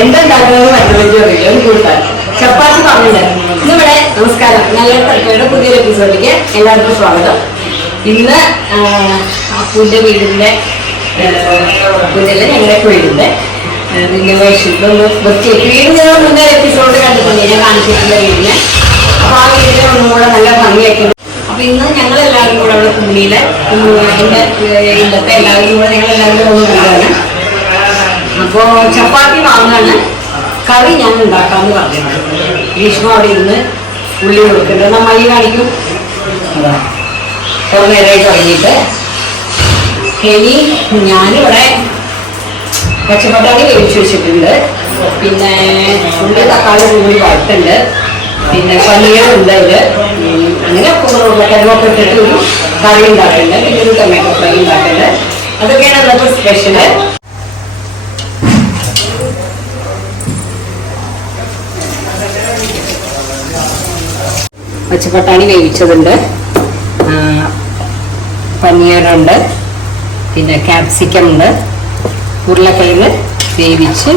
എന്തുണ്ടാക്കുന്നത് മറ്റുള്ള ഒരു കൂട്ടാൻ ചപ്പാത്തി പറഞ്ഞില്ല? ഇന്നിവിടെ നമസ്കാരം. നല്ല തൽപ്പയുടെ പുതിയൊരു എപ്പിസോഡിലേക്ക് എല്ലാവർക്കും സ്വാഗതം. ഇന്ന് ആ, അപ്പുവിന്റെ വീടിന്റെ പുതിയല്ല ഞങ്ങളുടെ വീടിന്റെ നിന്റെ വേഷത്തൊന്ന് വൃത്തിയാക്കി. വീട് ഞാൻ മുന്നേ എപ്പിസോഡ് കണ്ടിട്ടുണ്ട്. ഞാൻ കാണിച്ചിട്ടുള്ള വീടിനെ. അപ്പൊ ആ വീടിനെ ഒന്നും കൂടെ നല്ല ഭംഗിയാക്കി അപ്പൊ ഇന്ന് ഞങ്ങൾ എല്ലാവരും കൂടെ അവിടെ കുമ്മിയിലെ ഇന്നത്തെ എല്ലാവരും കൂടെ ഞങ്ങൾ എല്ലാവരും ഒന്ന് അപ്പോ ചപ്പാത്തി വാങ്ങാണ് കറി ഞാൻ ഉണ്ടാക്കാന്ന് പറഞ്ഞത് ഭീഷ്മ അവിടെ ഇരുന്ന് ഉള്ളി കൊടുക്കുന്നുണ്ട്. നമ്മ ഈ കാണിക്കും. കുറേ കുറെ നേരമായി തുടങ്ങിയിട്ട്. ഇനി ഞാനിവിടെ പച്ചപ്പട്ടാണി വേവിച്ച് വെച്ചിട്ടുണ്ട്. പിന്നെ ഉള്ളി തക്കാളി കൂടി വറുത്തുണ്ട് പിന്നെ പനീറുണ്ട് ഉം, അങ്ങനെ ഉരുളക്കിഴങ്ങൊക്കെ ഇട്ടിട്ട് ഒരു കറി ഉണ്ടാക്കുന്നുണ്ട് പിന്നെ ഒരു ടൊമാറ്റോ ഫ്രൈ ഉണ്ടാക്കുന്നുണ്ട് അതൊക്കെയാണ് ഇന്നത്തെ സ്പെഷ്യൽ പച്ചപ്പട്ടാണി വേവിച്ചതുണ്ട്. പനീറുണ്ട് പിന്നെ ക്യാപ്സിക്കം ഉണ്ട് ഉരുളക്കിഴങ്ങ് വേവിച്ച്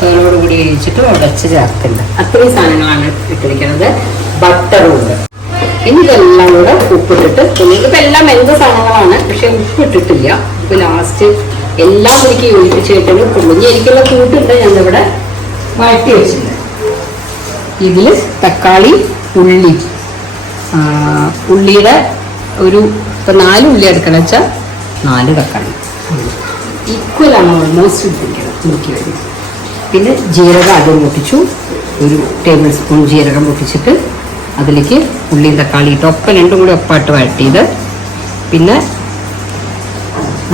തോലോട് കൂടി വേവിച്ചിട്ട് ഉടച്ച് ചേർക്കുന്നുണ്ട് അത്രയും സാധനങ്ങളാണ് ഇട്ടിരിക്കുന്നത്. ബട്ടറും ഉണ്ട് ഇനി ഇതെല്ലാം കൂടെ ഉപ്പിട്ടിട്ട് ഇപ്പം എല്ലാം എന്ത് സാധനങ്ങളാണ്. പക്ഷെ ഉപ്പിട്ടിട്ടില്ല. ഇപ്പൊ ലാസ്റ്റ് എല്ലാം എനിക്ക് യോജിപ്പിച്ച് കിട്ടുന്നത് ഇനി എനിക്കുള്ള കൂട്ടുണ്ട്. ഞാനിവിടെ വഴറ്റി വെച്ചിട്ടുണ്ട്. ഇതിൽ തക്കാളി ഉള്ളി. ഉള്ളിയുടെ ഒരു ഇപ്പം നാല് ഉള്ളി എടുക്കണം വെച്ചാൽ നാല് തക്കാളി ഈക്വലാണ് ഓൾമോസ്റ്റ് ഇട്ടിരിക്കുന്നത് മുറുക്കി വരുന്നത്. പിന്നെ ജീരകം ആദ്യം പൊട്ടിച്ചു ഒരു ടേബിൾ സ്പൂൺ ജീരകം പൊട്ടിച്ചിട്ട് അതിലേക്ക് ഉള്ളിയും തക്കാളി ഇട്ട് ഒപ്പം രണ്ടും കൂടി ഒപ്പായിട്ട് വഴട്ടിയത് പിന്നെ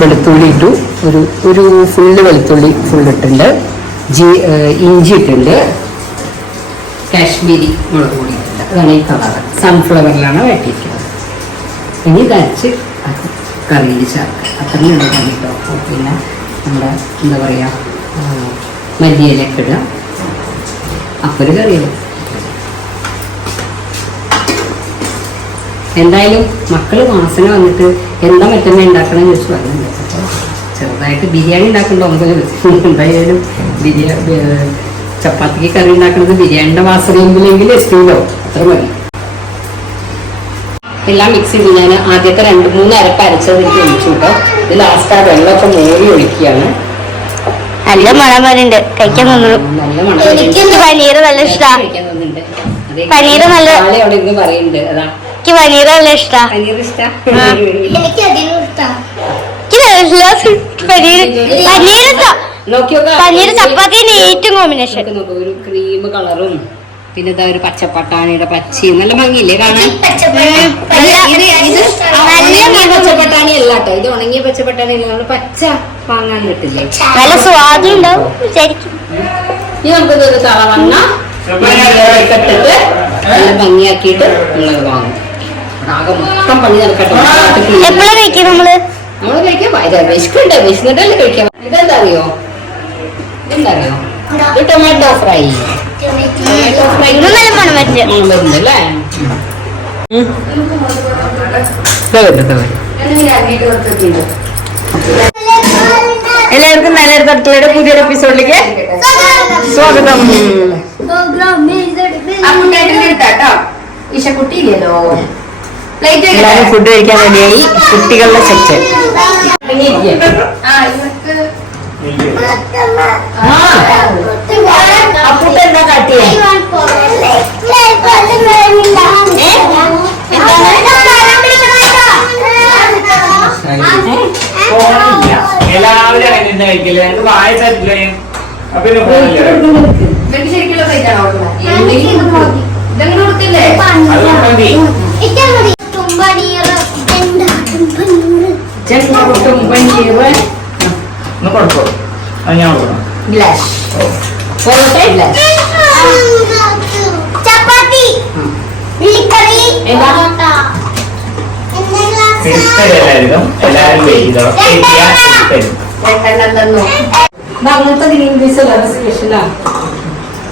വെളുത്തുള്ളി ഇട്ടു. ഒരു ഒരു ഫുള്ള് വെളുത്തുള്ളി ഫുൾ ഇട്ടുണ്ട് ജീ ഇഞ്ചി ഇട്ടുണ്ട് കാശ്മീരി മുളക് പൊടി. അതാണ് ഈ കളർ സൺഫ്ലവറിലാണ് വെട്ടിയിരിക്കുന്നത്. ഇനി കരച്ച് അത് കറിയിൽ ചേർക്കുക അത്രയും കറി കേട്ടോ പിന്നെ നമ്മുടെ എന്താ പറയുക മല്ലിയിലൊക്കെ ഇടുക. അപ്പോൾ ഒരു കറിയാവും എന്തായാലും മക്കൾ വാസന വന്നിട്ട് എന്താ മറ്റന്നെ ഉണ്ടാക്കണം എന്ന് വെച്ച് പറഞ്ഞിട്ടുണ്ട്. അപ്പോൾ ചെറുതായിട്ട് ബിരിയാണി ഉണ്ടാക്കണ്ടോ നമുക്ക് എന്തായാലും ബിരിയാണി ചപ്പാത്തിക്ക് കറി ഉണ്ടാക്കുന്നത് ബിരിയാണിയുടെ വാസനയെങ്കിലെങ്കിൽ എത്തിയല്ലോ അത്ര മതി. എല്ലാം മിക്സ് ചെയ്ത് ഞാൻ ആദ്യത്തെ രണ്ട് മൂന്ന് അരപ്പ് അരച്ചത് എനിക്ക് ഒഴിച്ചു കേട്ടോ ഇത് ലാസ്റ്റ് ആ വെള്ളമൊക്കെ മോരി ഒഴിക്കുകയാണ്. നല്ല മണം വരുന്നുണ്ട് കഴിക്കാൻ തോന്നുന്നു. പനീർ നല്ല ഇഷ്ടമാണ് പനീർ നല്ല- എനിക്ക് പനീർ നല്ല ഇഷ്ടാ. പനീർ പനീർ പനീർ ചപ്പാത്തി നെയ്റ്റും കോമ്പിനേഷൻ ഒരു ക്രീം കളറും പിന്നെ ഇതാ ഒരു പച്ചപ്പട്ടാണിയുടെ പച്ചയും. നല്ല ഭംഗിയില്ലേ കാണാൻ? അല്ല, ഇത് ഇത് ഉണങ്ങിയ പച്ചപ്പട്ടാണി അല്ല കേട്ടോ. ഇത് ഉണങ്ങിയ പച്ചപ്പട്ടാണി നമ്മൾ പച്ച വാങ്ങാൻ കിട്ടില്ലേ? നല്ല സ്വാദും ഉണ്ടാവും ഇനി നമുക്കിത് ഒരു ഇട്ടിട്ട് നല്ല ഭംഗിയാക്കിയിട്ട് നമ്മളത് വാങ്ങും. ആകെ മൊത്തം പണി നടക്കട്ടെ. നമ്മൾ? കഴിക്കാം വിശക്കുണ്ട് വിശന്നിട്ടല്ലേ കഴിക്കാം ഇതെന്താ അറിയോ? ഇത് ടൊമാറ്റോ ഫ്രൈ ടൊമാറ്റോ ഫ്രൈ ഇത് നല്ല മണം വരുന്നുണ്ട് വരുന്നുണ്ടല്ലേ? എല്ലാവർക്കും നല്ല തട്ടുകളുടെ പുതിയൊരു എപ്പിസോഡിലേക്ക് സ്വാഗതം. എല്ലാവരും ഫുഡ് കഴിക്കാൻ വേണ്ടിയായി കുട്ടികളുടെ സെറ്റ് അപ്പുട്ട എന്താ കാട്ടിയേ എല്ലാവരും അങ്ങനെ തന്നെ കഴിക്കില്ല ഞങ്ങൾക്ക് വായ തരില്ലേ അപ്പൊ പിന്നെ ഫോണില്ലേ? ചെറുപ്പം പനീർ ഒന്ന് കൊടുക്കോ ഞാൻ കൊടുക്കണം ബ്ലഷ് പൊറോട്ട ഗ്ലാസ് ചപ്പാത്തി. തിരുത്തൽ എല്ലാവരും എല്ലാവരും ഇത് അങ്ങനത്തെ അല്ല സ്പെഷ്യലാ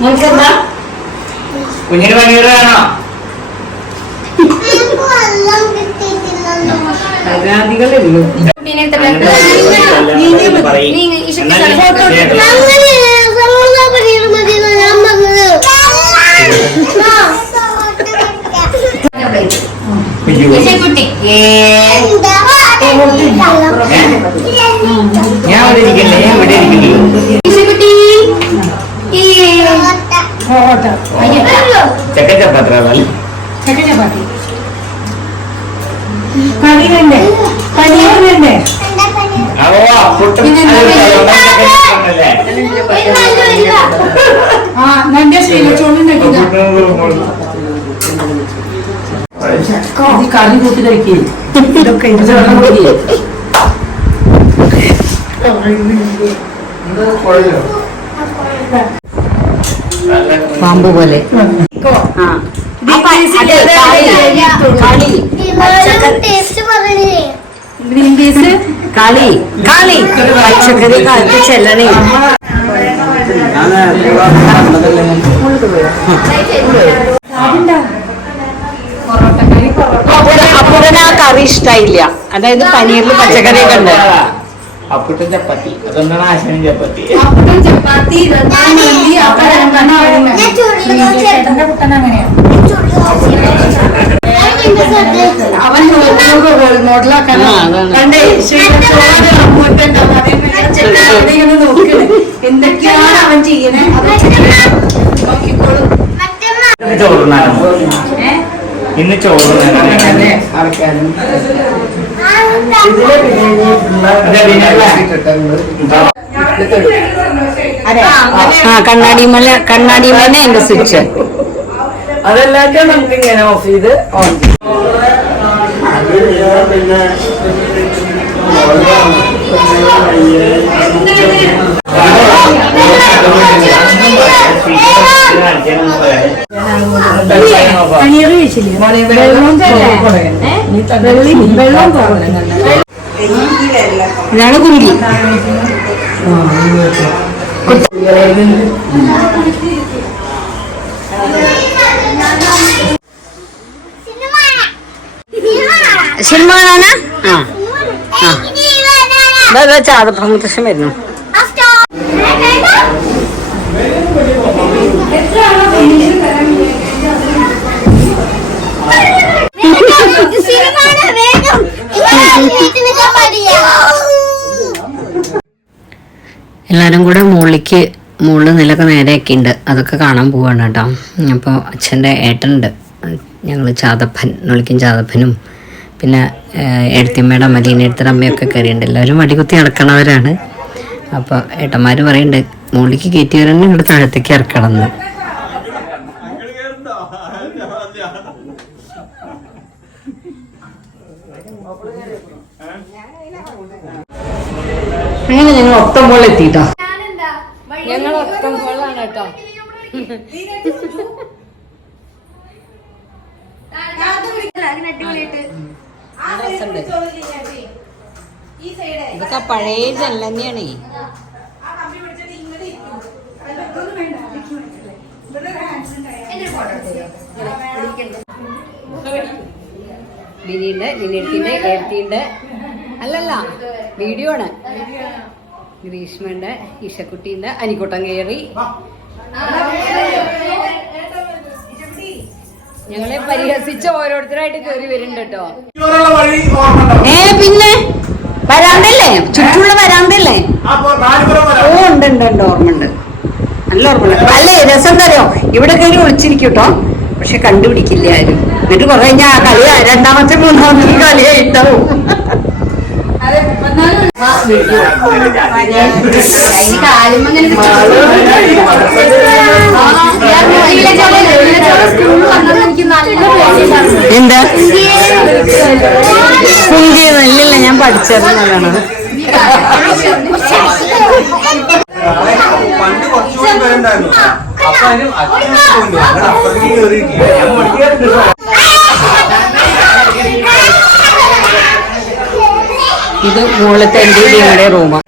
നമുക്കെന്താ കുഞ്ഞിന് പണിയുടെ വേണോ? പരാതികളല്ലോ. ഞാൻ ഇവിടെ ഇരിക്കല്ലേ? ഞാൻ ഇവിടെ ഇരിക്കല്ലോ? ചക്കച്ചപ്പത്ര എന്താ അല്ലേ കറി കൂട്ടി കഴിക്കേ. ഇതൊക്കെ പാമ്പ് പോലെ. ആ. Green peas? കളി കളി. പച്ചക്കറി കാലത്ത് ചെല്ലണേ. അപ്പുറന് ആ കറി ഇഷ്ടായില്ല. അതായത് പനീറിൽ പച്ചക്കറിയൊക്കെ ഉണ്ട്. അപ്പുട്ടും ചപ്പാത്തി. അതൊന്നാണ് ആശാനും ചപ്പാത്തി? ചപ്പാത്തി രണ്ടാം ഞാൻ ചുരുളി ചേട്ടന്റെ അവൻ റോൾ മോഡലാക്കാൻ. കണ്ടേ ഇങ്ങനെ നോക്കണ്. എന്തൊക്കെയാണ് അവൻ ചെയ്യണേ നോക്കിക്കോളും ഇന്ന് ചോറ് ആ കണ്ണാടിമല കണ്ണാടിമല എന്റെ സ്വിച്ച് അതെല്ലാം നമുക്ക് ഇങ്ങനെ ഓഫ് ചെയ്ത് ഓൺ ഇതാണ് കുരുളി സിനിമ വരുന്നു. എല്ലാവരും കൂടെ മുകളിലേക്ക് മുകളിൽ നിലൊക്കെ ഉണ്ട് അതൊക്കെ കാണാൻ പോവാണ് കേട്ടോ. അപ്പോൾ അച്ഛന്റെ ഏട്ടനുണ്ട്. ഞങ്ങൾ ചാതപ്പൻ വിളിക്കും ചാതപ്പനും പിന്നെ എഴുത്തിയമ്മയുടെ മലീന എഴുത്തയുടെ അമ്മയൊക്കെ കയറിയുണ്ട് എല്ലാവരും വടികുത്തി നടക്കണവരാണ്. അപ്പോൾ ഏട്ടന്മാർ പറയുന്നുണ്ട് മുകളിലേക്ക് കയറ്റിയവരെന്നെ ഇവിടെ താഴത്തേക്ക് ഇറക്കണം എന്ന് അങ്ങനെ ഞങ്ങൾ ഒത്തമ്പോൾ എത്തിട്ടോ ഞങ്ങൾ ഒത്തമ്പോളാണ് കേട്ടോ. ഇതൊക്കെ പഴയ ജനൽ തന്നെയാണേ ബിനിയുടെ ബിനിയത്തിന്റെ ഏർത്തിന്റെ അല്ലല്ല വീഡിയോ ആണ് ഗ്രീഷ്മന്റെ ഇഷക്കുട്ടിന്റെ അനിക്കുട്ടം കയറി. ഞങ്ങളെ പരിഹസിച്ച് ഓരോരുത്തരായിട്ട് കയറി വരുന്നുണ്ട് കേട്ടോ ഏ പിന്നെ വരാന്തല്ലേ ചുറ്റുള്ള വരാന്തല്ലേ ഓ ഉണ്ട് ഉണ്ട് ഉണ്ട് ഓർമ്മയുണ്ട് നല്ല ഓർമ്മ ഉണ്ട് അല്ലേ രസം തരോ ഇവിടെ കയറി ഒളിച്ചിരിക്കും കേട്ടോ പക്ഷെ കണ്ടുപിടിക്കില്ല ആരും എന്നിട്ട് കുറെ കഴിഞ്ഞാൽ ആ കളി രണ്ടാമത്തെ മൂന്നാമത്തെ കളിയായിട്ടാവും എന്താ? നല്ലില്ല ഞാൻ പഠിച്ചറിഞ്ഞതാണ് പണ്ട് ഞാൻ ഇത് മുകളിലത്തെ എന്റെ ഞങ്ങളുടെ റൂമാണ്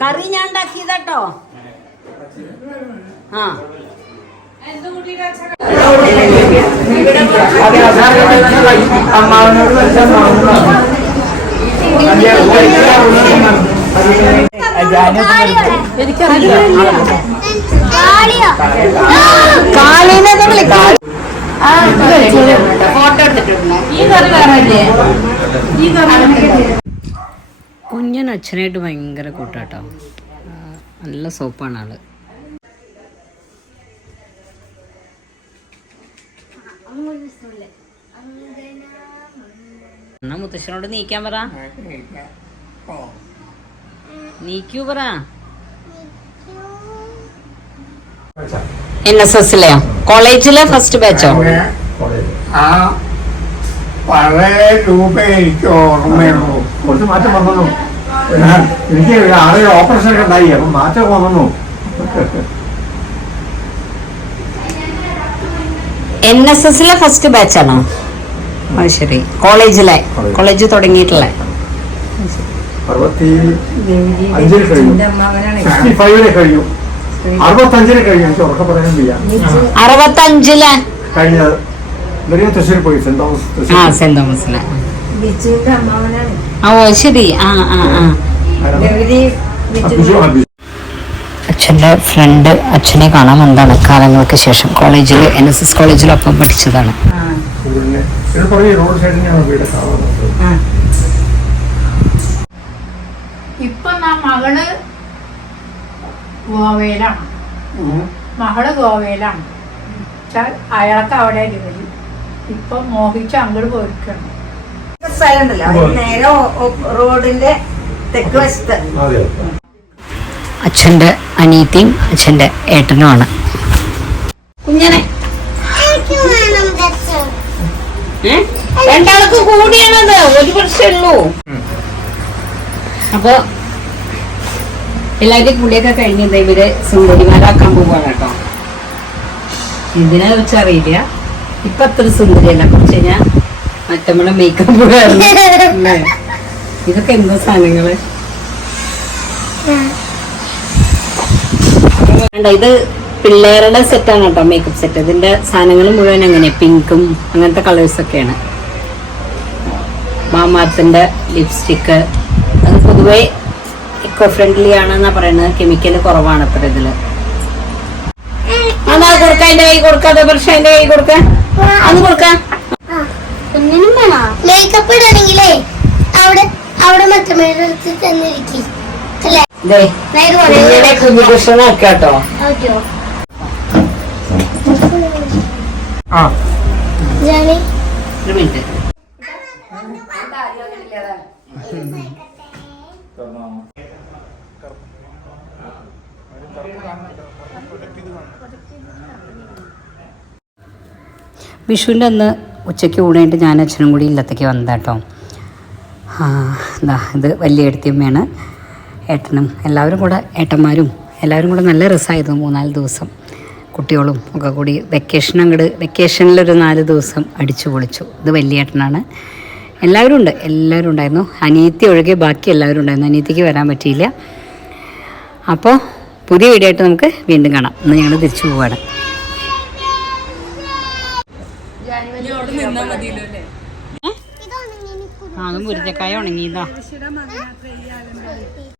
കറി ഞാൻ ഉണ്ടാക്കിയതാട്ടോ ആ ഫോട്ടോ എടുത്തിട്ടുണ്ട് ഈ കറി വേറെ ഈ കറി കുഞ്ഞൻ അച്ഛനായിട്ട് ഭയങ്കര കൂട്ടാട്ടോ. നല്ല സോപ്പാണ് ആൾ. എന്നാ മുത്തശ്ശനോട് നീക്കാൻ പറ. നീക്കൂ പറ. എൻ എസ് എസിലെ കോളേജിലെ ഫസ്റ്റ് ബാച്ചോ ആ പഴയ രൂപ എനിക്ക് ഓർമ്മയുള്ളൂ. കുറച്ച് മാറ്റം വന്നു. എനിക്ക് ആറ് ഓപ്പറേഷൻ ഒക്കെ ഉണ്ടായി അപ്പൊ മാറ്റം വന്നു. എൻ എസ് എസിലെ ഫസ്റ്റ് ബാച്ചാണോ അത് ശരി. കോളേജിലെ? കോളേജ് തുടങ്ങിയിട്ടുള്ള? അറുപത്തി അഞ്ചിൽ കഴിഞ്ഞു. സിക്സ്റ്റി ഫൈവിൽ കഴിഞ്ഞു. അറുപത്തഞ്ചിൽ കഴിഞ്ഞു. എനിക്ക് ഉറക്കെ പറയാൻ വയ്യ. അറുപത്തഞ്ചിലെ? കഴിഞ്ഞത്. തൃശ്ശൂർ പോയി സെന്റ് തോമസ് ആ സെന്റ് തോമസിലെ. ഓ ശരി. ആ ആ ആ. ബിജു. അച്ഛന്റെ ഫ്രണ്ട് അച്ഛനെ കാണാൻ വന്നതാണ്. കാലങ്ങൾക്ക് ശേഷം കോളേജിൽ എൻ എസ് എസ് കോളേജിൽ ഒപ്പം പഠിച്ചതാണ് ഇപ്പൊ നാ മകൾ ഗോവയിലാണ്. മകൾ ഗോവയിലാണ്. അയാൾക്ക് അവിടെ ഇപ്പൊ മോഹിച്ച് അങ്ങോട്ട് പോയിരിക്കണം നേരെ റോഡിന്റെ തെക്ക് വശത്ത്. അതെ. അച്ഛന്റെ അനീത്തിയും അച്ഛന്റെ ഏട്ടനുമാണ്. കുഞ്ഞനെ. രണ്ടാൾക്ക് കൂടിയാണത്. ഒരു ഉള്ളൂ. അപ്പൊ എല്ലാവരുടെയും കുളിയൊക്കെ കഴിഞ്ഞത് ഇവർ സുന്ദരിമാരാക്കാൻ പോവാണ് കേട്ടോ. ഇതിനെ കുറിച്ച് അറിയില്ല. ഇപ്പൊ അത്ര സുന്ദരിയല്ല. കുറച്ച് കഴിഞ്ഞാൽ മറ്റമ്മടെ മേക്കപ്പ് ഇതൊക്കെ എന്തോ സാധനങ്ങൾ? ഇത് പിള്ളേരുടെ സെറ്റാണ് കേട്ടോ മേക്കപ്പ് സെറ്റ് ഇതിന്റെ സാധനങ്ങൾ മുഴുവൻ അങ്ങനെ പിങ്കും അങ്ങനത്തെ കളേഴ്സ് ഒക്കെയാണ്. മാമാത്തിന്റെ ലിപ്സ്റ്റിക്ക് അത് പൊതുവേ ഇക്കോ ഫ്രണ്ട്ലി ആണെന്നാ പറയുന്നത് കെമിക്കൽ കുറവാണ് അത്ര ഇതിൽ. അതാ കൊടുക്ക കൈ കൊടുക്കാതെ പക്ഷെ അതിന്റെ കൈ കൊടുക്ക. അത് കൊടുക്ക. കുഞ്ഞിനും വേണോ? മേക്കപ്പ് ഇടണെങ്കിലേ അവിടെ അവിടെ തന്നിരിക്കും. അല്ലേ? ദേ ഞാൻ ഇത് കുഞ്ഞിനെ വളരെ കുഞ്ഞുകൃഷ്ണനാക്കാട്ടോ ഓക്കോ. ആ. ജാനി ഒരു മിനിറ്റ്. വിഷുവിന്റെ അന്ന് ഉച്ചയ്ക്ക് ഊണായിട്ട് ഞാൻ അച്ഛനും കൂടി ഇല്ലത്തേക്ക് വന്നതാട്ടോ. കേട്ടോ ഇത് വലിയ എടുത്തിയമ്മയാണ് ഏട്ടനും എല്ലാവരും കൂടെ ഏട്ടന്മാരും എല്ലാവരും കൂടെ നല്ല രസമായിരുന്നു മൂന്നാൽ ദിവസം. കുട്ടികളും ഒക്കെ കൂടി വെക്കേഷൻ അങ്ങോട്ട് വെക്കേഷനിലൊരു നാല് ദിവസം അടിച്ചു പൊളിച്ചു. ഇത് വലിയ ഏട്ടനാണ്. എല്ലാവരും ഉണ്ട് എല്ലാവരും ഉണ്ടായിരുന്നു. അനിയത്തി ഒഴികെ ബാക്കി എല്ലാവരും ഉണ്ടായിരുന്നു. അനിയത്തിക്ക് വരാൻ പറ്റിയില്ല. അപ്പോൾ പുതിയ വീഡിയോ ആയിട്ട് നമുക്ക് വീണ്ടും കാണാം. ഇന്ന് ഞങ്ങൾ തിരിച്ചു ആ അതും മുരിഞ്ഞക്കായ ഉണങ്ങിയതാ.